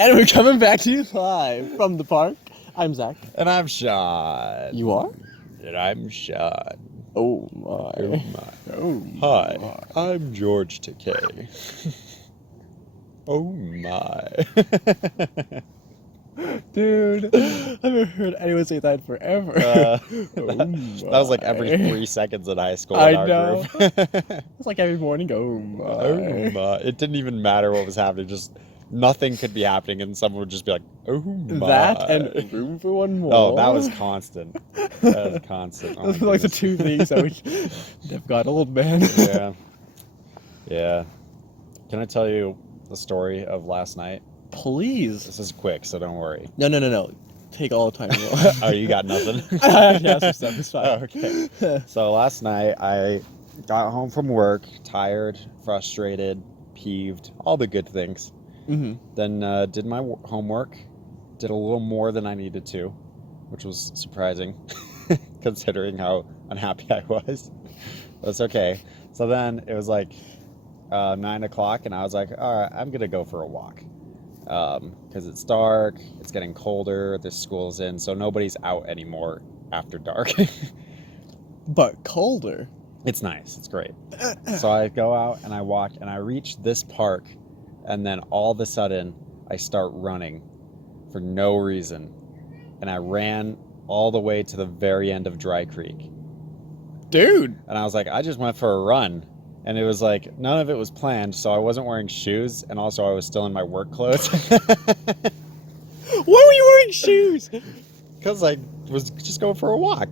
And we're coming back to you live from the park. I'm Zach. And I'm Sean. You are? And I'm Sean. Oh my. Oh my. Oh Hi, my. I'm George Takei. Oh my. Dude, I haven't heard anyone say that forever. That Oh was like every my. 3 seconds in high school I in our know. group. It's like every morning. Oh my. Oh my. It didn't even matter what was happening. Just nothing could be happening and someone would just be like, oh my. That and room for one more. Oh, that was constant. That was constant. Oh Those my were like the goodness. two things that we never got old, man. Yeah. Yeah. Can I tell you the story of last night? Please. This is quick, so don't worry. No. Take all the time. Oh, you got nothing? Yeah, some stuff is fine. Oh, okay. So last night I got home from work, tired, frustrated, peeved, all the good things. Mm-hmm. Then did my homework, did a little more than I needed to, which was surprising, considering how unhappy I was. That's okay. So then it was like 9 o'clock, and I was like, all right, I'm gonna go for a walk. Because it's dark, it's getting colder, this school's in, so nobody's out anymore after dark. But colder. It's nice, it's great. So I go out and I walk and I reach this park, and then all of a sudden I start running for no reason. And I ran all the way to the very end of Dry Creek. Dude. And I was like, I just went for a run. And it was like, none of it was planned, so I wasn't wearing shoes, and also I was still in my work clothes. Why were you wearing shoes? Because I was just going for a walk.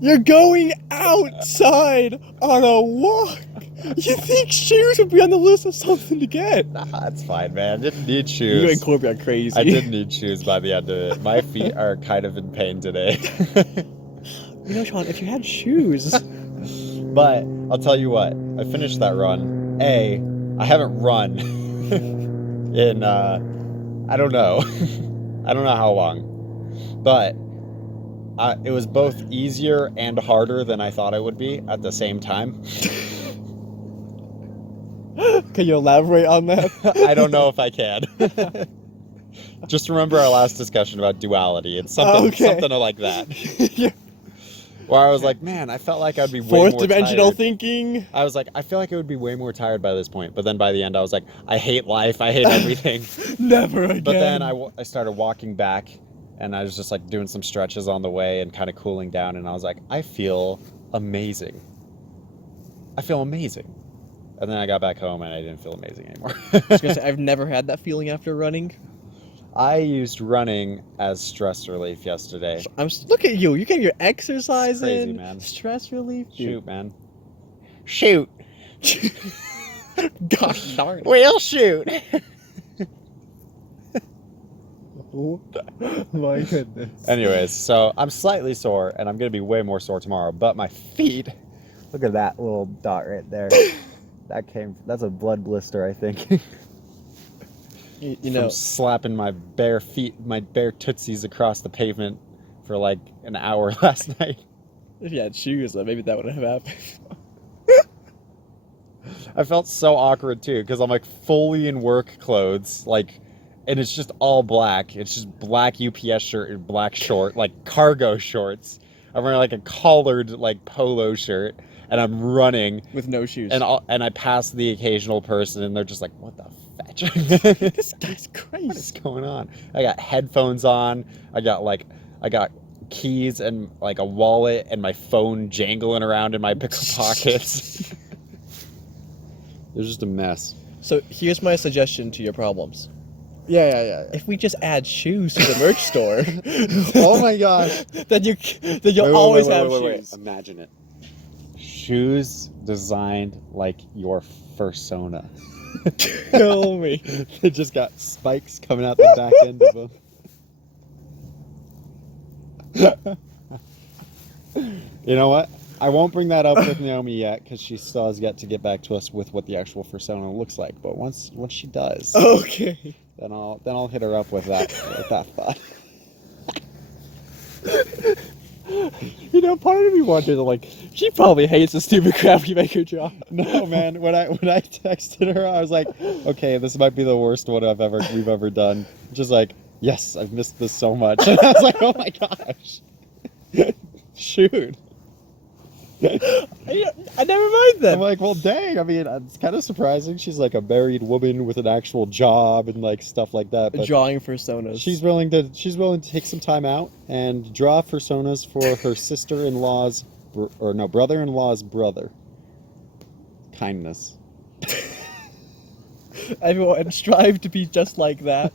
You're going outside on a walk. You think shoes would be on the list of something to get? Nah, it's fine, man. I didn't need You and shoes. Corby are crazy. I did need shoes by the end of it. My feet are kind of in pain today. You know, Sean, if you had shoes. But I'll tell you what, I finished that run. I haven't run in, I don't know. I don't know how long. But it was both easier and harder than I thought it would be at the same time. Can you elaborate on that? I don't know if I can. Just remember our last discussion about duality. It's something like that. Where I was like, man, I felt like I'd be way more Fourth dimensional tired. thinking. I was like, I feel like I would be way more tired by this point. But then by the end, I was like, I hate life. I hate everything. Never again. But then I started walking back, and I was just like doing some stretches on the way and kind of cooling down. And I was like, I feel amazing. I feel amazing. And then I got back home, and I didn't feel amazing anymore. I was gonna say, I've never had that feeling after running. I used running as stress relief yesterday. Look at you. You're getting your exercise It's crazy, in. man. Stress relief. Shoot, man. Shoot. Gosh darn. We'll shoot. Oh my goodness. Anyways, so I'm slightly sore, and I'm going to be way more sore tomorrow, but my feet, look at that little dot right there. That's a blood blister, I think. You know, From slapping my bare feet, my bare tootsies across the pavement for like an hour last night. if you had shoes, maybe that wouldn't have happened. I felt so awkward too, because I'm like fully in work clothes, like, and it's just all black. It's just black UPS shirt and black short, like cargo shorts. I'm wearing like a collared like polo shirt, and I'm running With no shoes. and I pass the occasional person, and they're just like, "What the fetch?" This guy's crazy. What is going on? I got headphones on. I got keys and like a wallet and my phone jangling around in my pickle pockets. It's just a mess. So here's my suggestion to your problems. Yeah. If we just add shoes to the merch store, Oh my gosh. then you'll always have shoes. Imagine it. Shoes designed like your fursona. Kill me. They just got spikes coming out the back end of them. You know what? I won't bring that up with Naomi yet, because she still has yet to get back to us with what the actual fursona looks like. But once she does, Okay. then I'll hit her up with that thought. You know, part of me wonders, like, she probably hates the stupid crap we make her draw. No, man. When I texted her, I was like, okay, this might be the worst one we've ever done. Just like, yes, I've missed this so much. And I was like, oh my gosh. Shoot. I never mind that. I'm like, well, dang. I mean, it's kind of surprising. She's like a married woman with an actual job and like stuff like that. But Drawing fursonas. she's willing to take some time out and draw fursonas for her sister-in-law's brother-in-law's brother. Kindness. Everyone strive to be just like that.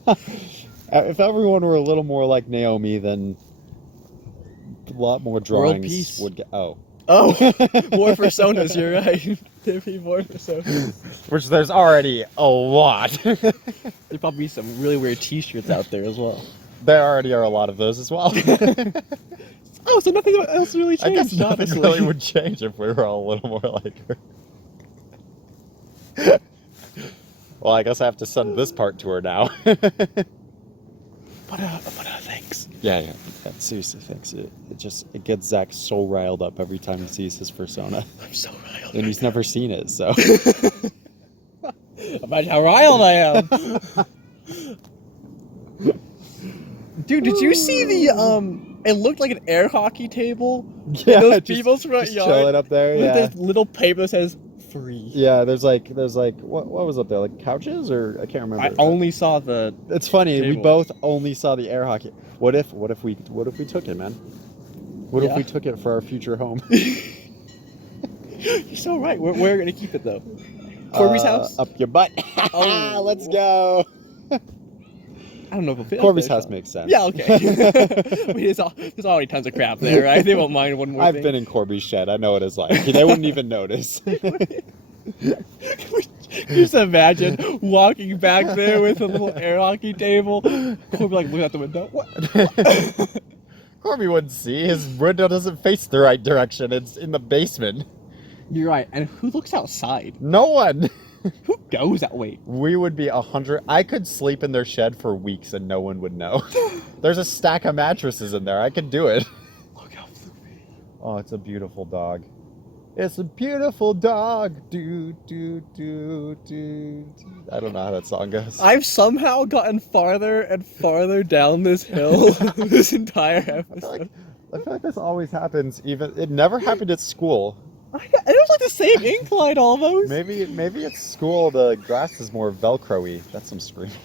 If everyone were a little more like Naomi, then a lot more drawings peace. would get. Oh. Oh, more fursonas, you're right. There'd be more fursonas. Which there's already a lot. There'd probably be some really weird t-shirts out there as well. There already are a lot of those as well. Oh, so nothing else really changed, I guess nothing honestly. really would change if we were all a little more like her. Well, I guess I have to send this part to her now. But thanks. Yeah, seriously, thanks. It gets Zach so riled up every time he sees his fursona. I'm so riled. And he's never seen it, so. Imagine how riled I am. Dude, did you see the, it looked like an air hockey table Yeah, in those just- people's front just yard? chilling up there, With yeah. this little paper that says free. Yeah, there's like what was up there? Like couches or I can't remember. I only saw the... It's funny, we table. both only saw the air hockey. What if we took it, man? What if Yeah. we took it for our future home? You're so right. We're gonna keep it though. Corby's house? Up your butt. Oh. Let's go. I don't know if it'll fit. Corby's up there, house Sean. makes sense. Yeah, okay. Wait, there's already tons of crap there, right? They won't mind one more I've thing. been in Corby's shed. I know what it's like. They wouldn't even notice. Just imagine walking back there with a little air hockey table. Corby like looking out the window. What? Corby wouldn't see. His window doesn't face the right direction. It's in the basement. You're right. And who looks outside? No one. Who goes that way? We would be 100. I could sleep in their shed for weeks and no one would know. There's a stack of mattresses in there. I could do it. Look how floopy. Oh, it's a beautiful dog. It's a beautiful dog. Do, do, do, do. I don't know how that song goes. I've somehow gotten farther and farther down this hill this entire episode. I feel like this always happens. Even it never happened at school. It was like the same incline almost. Maybe at school the grass is more Velcro-y. That's some screaming.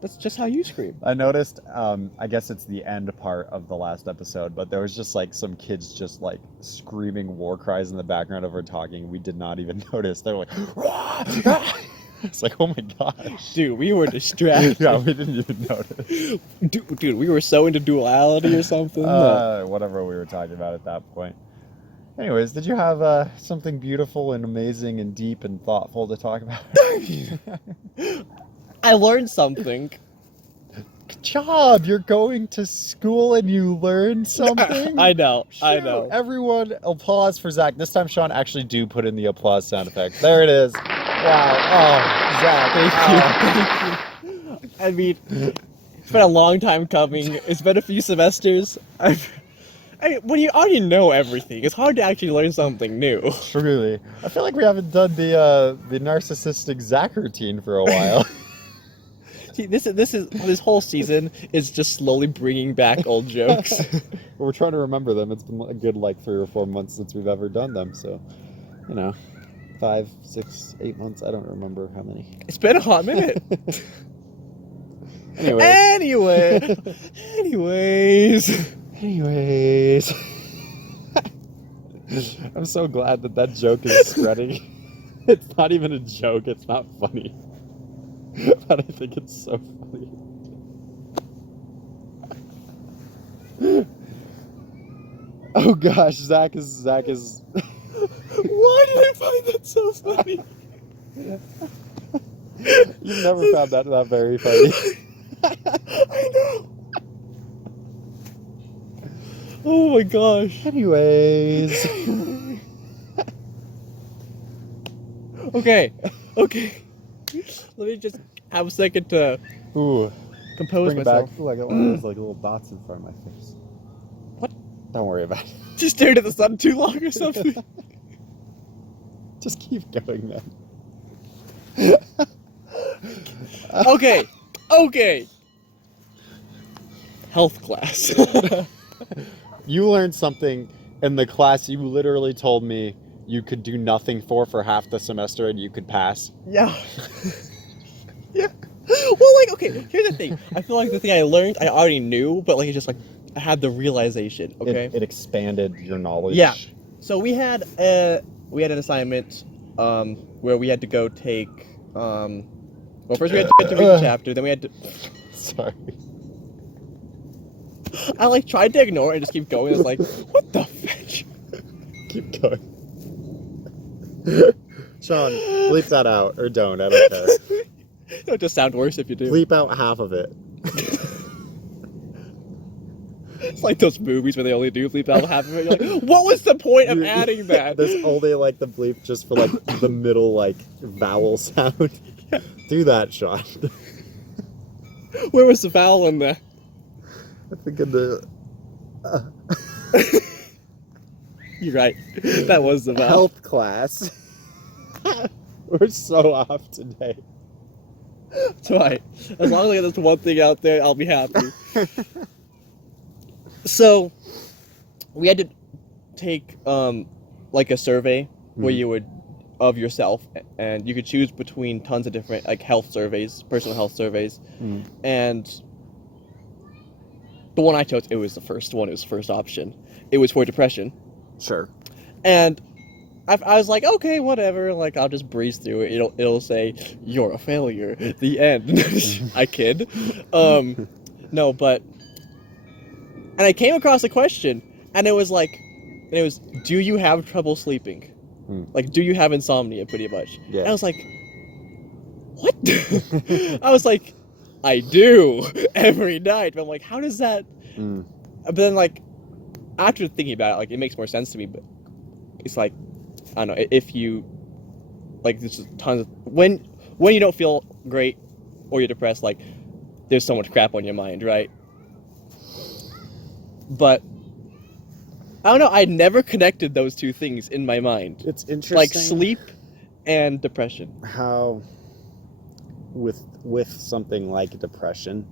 That's just how you scream. I noticed, I guess it's the end part of the last episode, but there was just like some kids just like screaming war cries in the background of her talking. We did not even notice. They were like, "Rah! Ah!" It's like, oh my gosh. Dude, we were distracted. Yeah, we didn't even notice. Dude, we were so into duality or something. that- Whatever we were talking about at that point. Anyways, did you have something beautiful and amazing and deep and thoughtful to talk about? I learned something. Good job! You're going to school and you learned something? I know. Shoot, everyone, applause for Zach. This time, Sean, actually do put in the applause sound effect. There it is. Wow. Oh, Zach. Thank you. I mean, it's been a long time coming. It's been a few semesters. When you already know everything, it's hard to actually learn something new. Truly. I feel like we haven't done the narcissistic Zach routine for a while. See, this whole season is just slowly bringing back old jokes. We're trying to remember them. It's been a good 3 or 4 months since we've ever done them, so 5, 6, 8 months. I don't remember how many. It's been a hot minute. Anyways. I'm so glad that joke is spreading. It's not even a joke. It's not funny. But I think it's so funny. Oh gosh, Zach is. Why did I find that so funny? You've never found that very funny. I know. Oh my gosh. Anyways. Okay. Let me just have a second to Ooh. compose Bring it myself. back. Ooh, I got one of those little dots in front of my face. Don't worry about it. Just stared at the sun too long or something. Just keep going then. Okay. Health class. You learned something in the class you literally told me you could do nothing for half the semester and you could pass. Yeah. Yeah. Well, like, okay, here's the thing. I feel like the thing I learned, I already knew, but, like, it just, like, I had the realization, okay? It expanded your knowledge. Yeah. So we had an assignment where we had to go take, well, first we had to read the chapter, then we had to... Sorry. I, like, tried to ignore it and just keep going. It's like, what the fetch? Keep going. Sean, bleep that out, or don't, I don't care. It'll just sound worse if you do. Bleep out half of it. It's like those movies where they only do bleep out half of it. You're like, what was the point of adding that? There's only, like, the bleep just for, like, the middle, like, vowel sound. Yeah. Do that, Sean. Where was the vowel in there? I think in the... You're right. That was the vowel. Health class. We're so off today. It's alright. As long as I get this one thing out there, I'll be happy. So, we had to take, like, a survey where you would, of yourself, and you could choose between tons of different, like, health surveys, personal health surveys, and the one I chose, it was the first one, it was the first option. It was for depression. Sure. And I was like, okay, whatever, like, I'll just breeze through it. It'll say, you're a failure. The end. I kid. No, but... And I came across a question, and it was like, do you have trouble sleeping? Like, do you have insomnia, pretty much? Yeah. And I was like, what? I was like, I do, every night. But I'm like, how does that... But then, like, after thinking about it, like, it makes more sense to me, but it's like, I don't know, if you, like, there's just tons of, when you don't feel great, or you're depressed, like, there's so much crap on your mind, right? But, I don't know, I never connected those two things in my mind. It's interesting. Like, sleep and depression. How, with something like depression,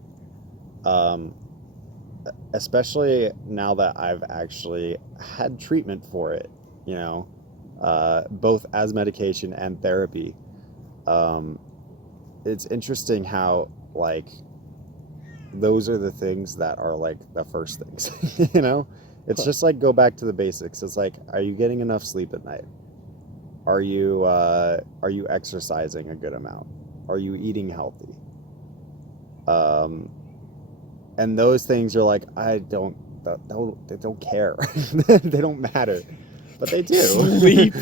especially now that I've actually had treatment for it, you know, both as medication and therapy, it's interesting how, like, those are the things that are, like, the first things, you know? It's just like, go back to the basics. It's like, are you getting enough sleep at night? Are you exercising a good amount? Are you eating healthy? And those things are like, they don't care. They don't matter. But they do. Sleep.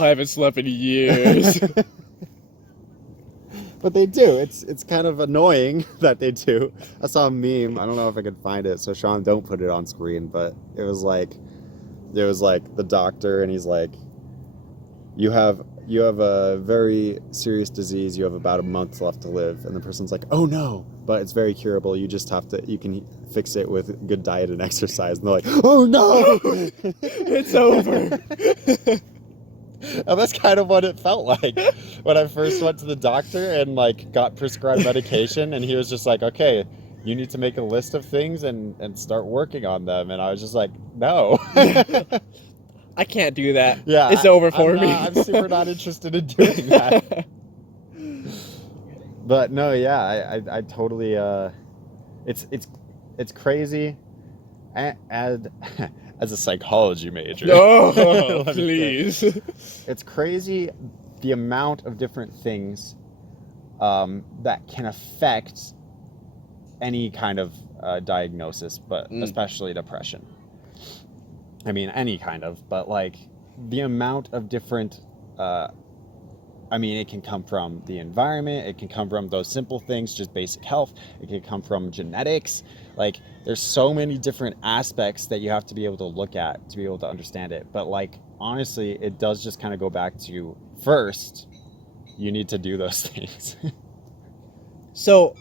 I haven't slept in years. But they do. It's kind of annoying that they do. I saw a meme. I don't know if I could find it. So Sean, don't put it on screen. But it was like the doctor, and he's like, you have a very serious disease. You have about a month left to live. And the person's like, oh no, but it's very curable. You can fix it with good diet and exercise. And they're like, oh no, it's over. And that's kind of what it felt like when I first went to the doctor and, like, got prescribed medication, and he was just like, okay, you need to make a list of things and start working on them. And I was just like, no. I can't do that. Yeah, it's over for me. I'm super not interested in doing that. But no, yeah, I totally, it's crazy. And as a psychology major. No, please. It's crazy the amount of different things that can affect any kind of diagnosis, but especially depression. I mean, any kind of, but, like, the amount of different, I mean, it can come from the environment, it can come from those simple things, just basic health, it can come from genetics. Like, there's so many different aspects that you have to be able to look at to be able to understand it. But, like, honestly, it does just kind of go back to, first, you need to do those things. So,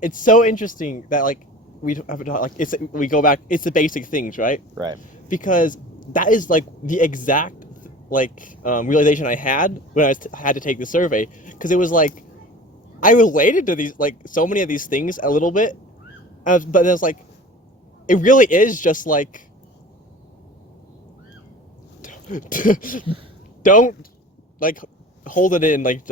it's so interesting that, like, we have to talk, like we go back. It's the basic things, right? Right. Because that is like the exact like realization I had when I had to take the survey. Because it was like I related to these like so many of these things a little bit, but it's like it really is just like don't like hold it in like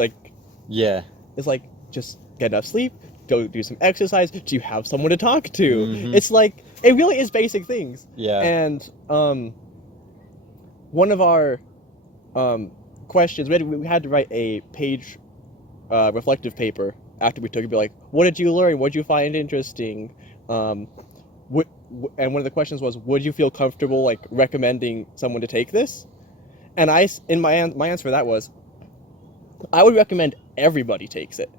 Yeah. it's like just get enough sleep, go do some exercise. Do you have someone to talk to? Mhm. It's like it really is basic things. Yeah. And one of our questions we had to write a page reflective paper after we took it. Be like, what did you learn? What did you find interesting? And one of the questions was, would you feel comfortable like recommending someone to take this? And my answer for that was, I would recommend everybody takes it.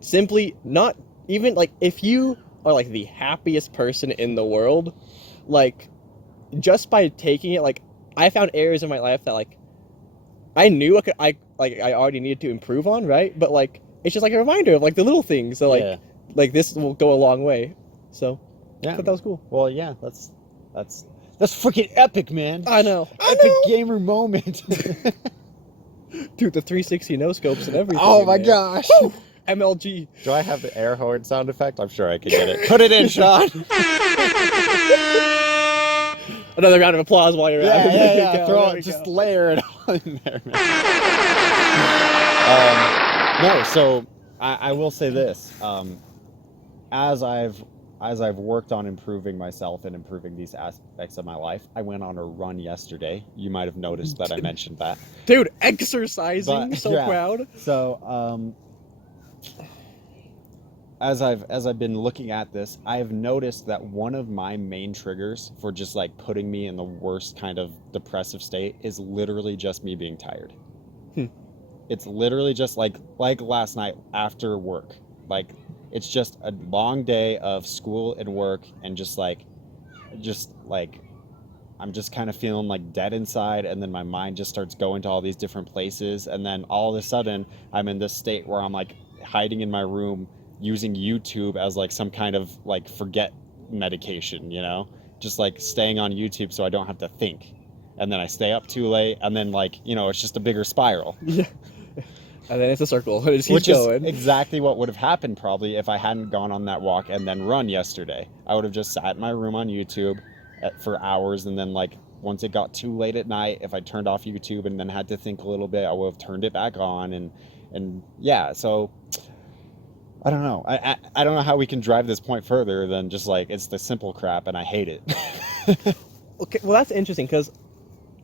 Simply, not even like if you are like the happiest person in the world, like just by taking it, like I found areas in my life that like I knew I already needed to improve on, right? But like it's just like a reminder of like the little things. So like this will go a long way. So yeah, I thought that was cool. Well, yeah, that's freaking epic, man. I know. Epic gamer moment. Dude, the 360 no scopes and everything. Oh my gosh. Woo! MLG. Do I have the air horn sound effect? I'm sure I could get it. Put it in, Sean. Another round of applause while you're at it. Yeah. Throw it, just layer it on there, man. No, so I will say this. As I've worked on improving myself and improving these aspects of my life, I went on a run yesterday. You might have noticed that I mentioned that. Dude, exercising, But, so yeah. proud. So, as I've been looking at this, I've noticed that one of my main triggers for just like putting me in the worst kind of depressive state is literally just me being tired. It's literally just like last night after work. Like it's just a long day of school and work, and just like I'm just kind of feeling like dead inside, and then my mind just starts going to all these different places, and then all of a sudden I'm in this state where I'm like hiding in my room using YouTube as like some kind of like forget medication, you know, just like staying on YouTube so I don't have to think, and then I stay up too late, and then like, you know, it's just a bigger spiral. Yeah. And then it's a circle. It just keeps Which going. is exactly what would have happened probably if I hadn't gone on that walk and then run yesterday. I would have just sat in my room on YouTube for hours, and then like once it got too late at night, if I turned off YouTube and then had to think a little bit, I would have turned it back on, and yeah, so I don't know. I don't know how we can drive this point further than just like it's the simple crap and I hate it. Okay, well that's interesting because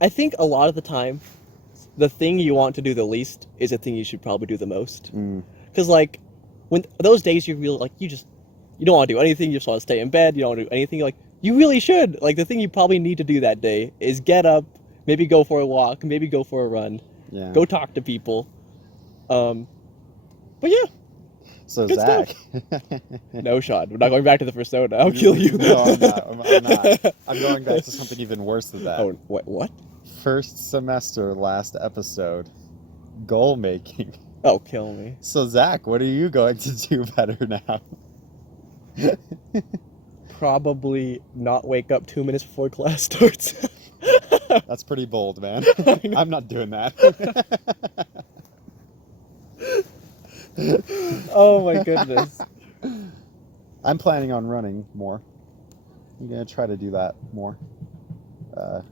I think a lot of the time the thing you want to do the least is the thing you should probably do the most. Because like when those days you really like you don't want to do anything, you just want to stay in bed, you don't want to do anything, like you really should. Like the thing you probably need to do that day is get up, maybe go for a walk, maybe go for a run, go talk to people. But yeah. So good Zach. Stuff. No, Sean, we're not going back to the fursona. I'll kill you. No, I'm not. I'm not. I'm going back to something even worse than that. Oh, what? First semester, last episode, goal making. Oh, kill me. So Zach, what are you going to do better now? Probably not wake up 2 minutes before class starts. That's pretty bold, man. I'm not doing that. Oh my goodness. I'm planning on running more. I'm gonna try to do that more.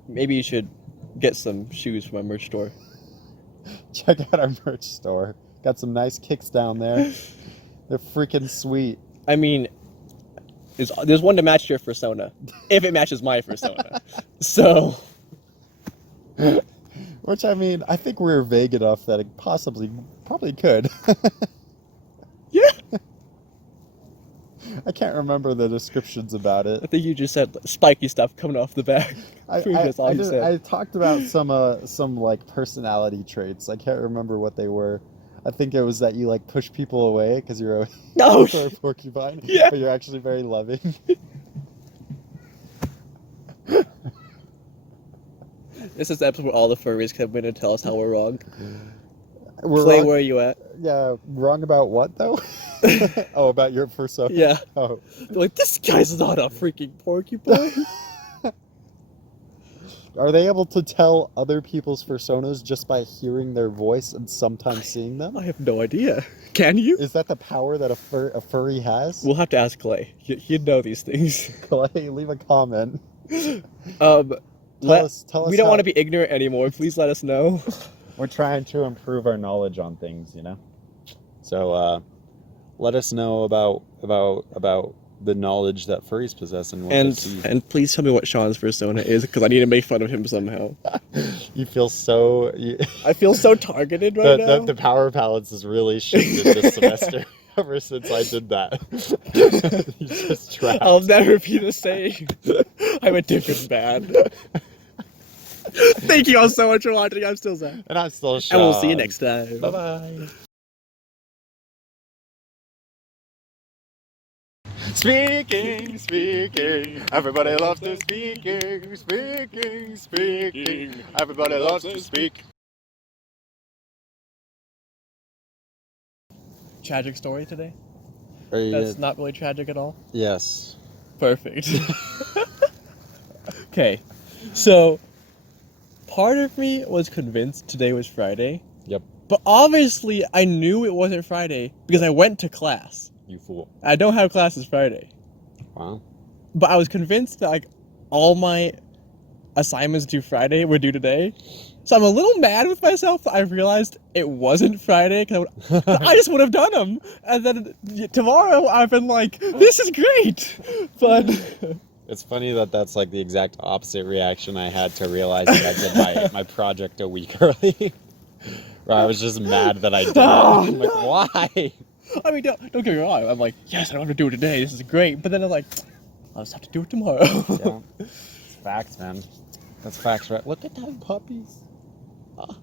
Maybe you should get some shoes from my merch store. Check out our merch store. Got some nice kicks down there. They're freaking sweet. I mean, there's one to match your fursona, if it matches my fursona. So, which I mean, I think we're vague enough that it probably could. Yeah. I can't remember the descriptions about it. I think you just said spiky stuff coming off the back. I talked about some like personality traits. I can't remember what they were. I think it was that you like push people away because you're a porcupine, but you're actually very loving. This is the episode where all the furries come in and tell us how we're wrong. We're Clay, wrong. where are you at? Yeah, wrong about what though? Oh, about your fursona. Yeah. Oh. They're like, this guy's not a freaking porcupine. Are they able to tell other people's personas just by hearing their voice and sometimes seeing them? I have no idea. Can you? Is that the power that a furry has? We'll have to ask Clay. He'd know these things. Clay, leave a comment. Tell us we don't how- want to be ignorant anymore. Please let us know. We're trying to improve our knowledge on things, you know. So let us know about the knowledge that furries possess and what they see. And please tell me what Sean's persona is, because I need to make fun of him somehow. You feel so. I feel so targeted right now. The power balance has really shifted this semester. Ever since I did that, he's just trapped. I'll never be the same. I'm a different man. Thank you all so much for watching. I'm still Zach. And I'm still Sean. And we'll see you next time. Bye bye. Speaking, everybody loves to speaking. Everybody loves to speak. Tragic story today? Are you That's not really tragic at all? Yes. Perfect. Okay, so part of me was convinced today was Friday. Yep. But obviously I knew it wasn't Friday because I went to class. You fool. I don't have classes Friday. Wow. But I was convinced that like all my assignments due Friday were due today. So I'm a little mad with myself that I realized it wasn't Friday because I just would have done them. And then tomorrow I've been like, this is great. But It's funny that that's like the exact opposite reaction I had to realize that I did my project a week early. Where I was just mad that I did it. I'm like, why? I mean, don't get me wrong. I'm like, yes, I don't have to do it today. This is great. But then I'm like, I'll just have to do it tomorrow. Yeah. It's facts, man. That's facts, right? Look at them puppies. Oh.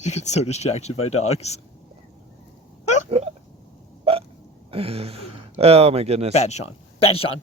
You get so distracted by dogs. Oh my goodness. Bad Sean. Bad Sean.